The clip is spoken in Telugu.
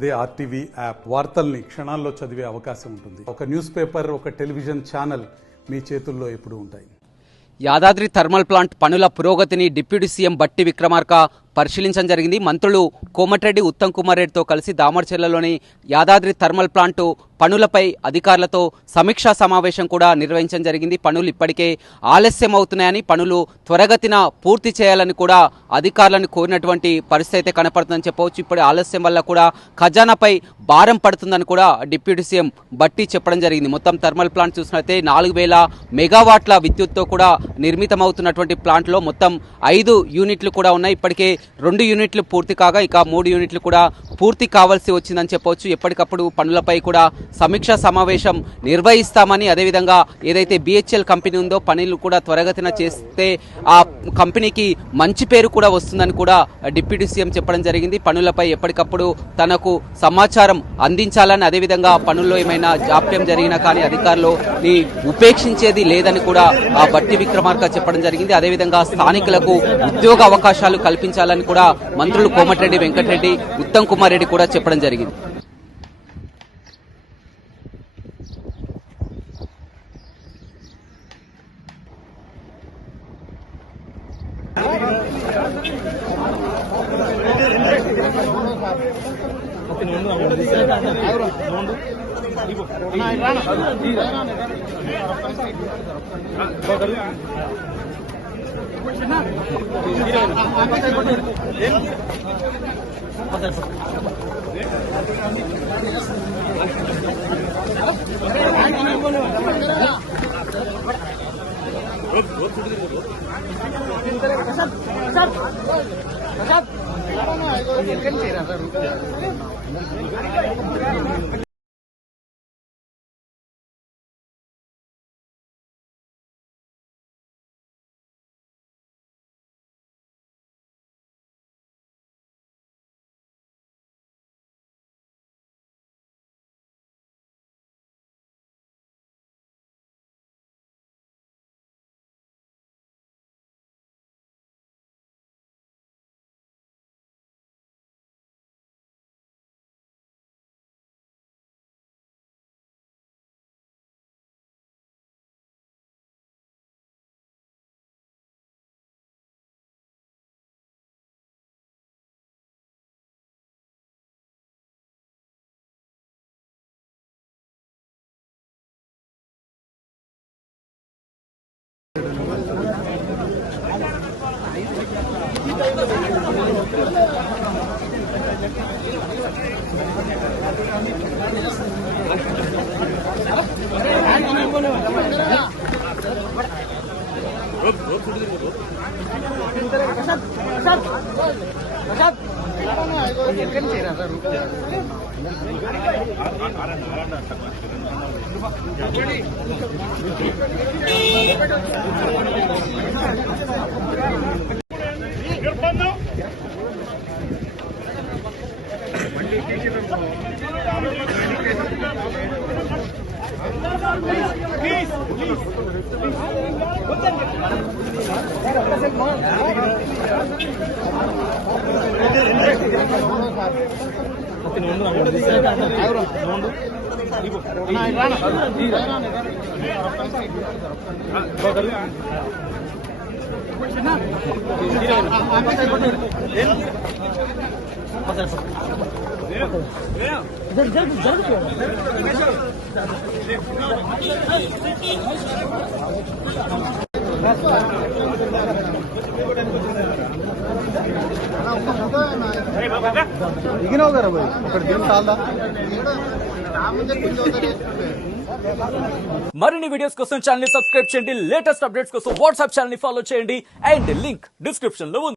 అదే ఆర్టీవీ యాప్ వార్తల్ని క్షణాల్లో చదివే అవకాశం ఉంటుంది. ఒక న్యూస్ పేపర్, ఒక టెలివిజన్ ఛానల్ మీ చేతుల్లో ఎప్పుడూ ఉంటాయి. యాదాద్రి థర్మల్ ప్లాంట్ పనుల పురోగతిని డిప్యూటీ సీఎం బట్టి విక్రమార్క పరిశీలించడం జరిగింది. మంత్రులు కోమటిరెడ్డి, ఉత్తమ్ కుమార్ రెడ్డితో కలిసి దామర్చెర్లలోని యాదాద్రి థర్మల్ ప్లాంట్ పనులపై అధికారులతో సమీక్షా సమావేశం కూడా నిర్వహించడం జరిగింది. పనులు ఇప్పటికే ఆలస్యం అవుతున్నాయని, పనులు త్వరగతిన పూర్తి చేయాలని కూడా అధికారులను కోరినటువంటి పరిస్థితి అయితే కనపడుతుందని చెప్పవచ్చు. ఇప్పుడు ఆలస్యం వల్ల కూడా ఖజానాపై భారం పడుతుందని కూడా డిప్యూటీ సీఎం బట్టి చెప్పడం జరిగింది. మొత్తం థర్మల్ ప్లాంట్ చూసినట్లయితే 4000 మెగావాట్ల విద్యుత్తో కూడా నిర్మితమవుతున్నటువంటి ప్లాంట్లో మొత్తం 5 యూనిట్లు కూడా ఉన్నాయి. ఇప్పటికే 2 యూనిట్లు పూర్తి కాగా ఇక 3 యూనిట్లు కూడా పూర్తి కావాల్సి వచ్చిందని చెప్పవచ్చు. ఎప్పటికప్పుడు పనులపై కూడా సమీక్షా సమావేశం నిర్వహిస్తామని, అదేవిధంగా ఏదైతే BHEL కంపెనీ ఉందో పనులు కూడా త్వరగతిన చేస్తే ఆ కంపెనీకి మంచి పేరు కూడా వస్తుందని కూడా డిప్యూటీ సీఎం చెప్పడం జరిగింది. పనులపై ఎప్పటికప్పుడు తనకు సమాచారం అందించాలని, అదేవిధంగా పనుల్లో ఏమైనా జాప్యం జరిగినా కానీ అధికారులు ఉపేక్షించేది లేదని కూడా బట్టి విక్రమార్క చెప్పడం జరిగింది. అదేవిధంగా స్థానికులకు ఉద్యోగ అవకాశాలు కల్పించాలని కూడా మంత్రులు కోమటిరెడ్డి వెంకటరెడ్డి, ఉత్తమ్ కుమార్ రెడ్డి కూడా చెప్పడం జరిగింది. మరిన్ని వీడియోస్ కోసం ఛానల్ ని సబ్స్క్రైబ్ చేయండి. లేటెస్ట్ అప్డేట్స్ కోసం వాట్సాప్ ఛానల్ ని ఫాలో చేయండి. అండ్ లింక్ డిస్క్రిప్షన్ లో ఉంది.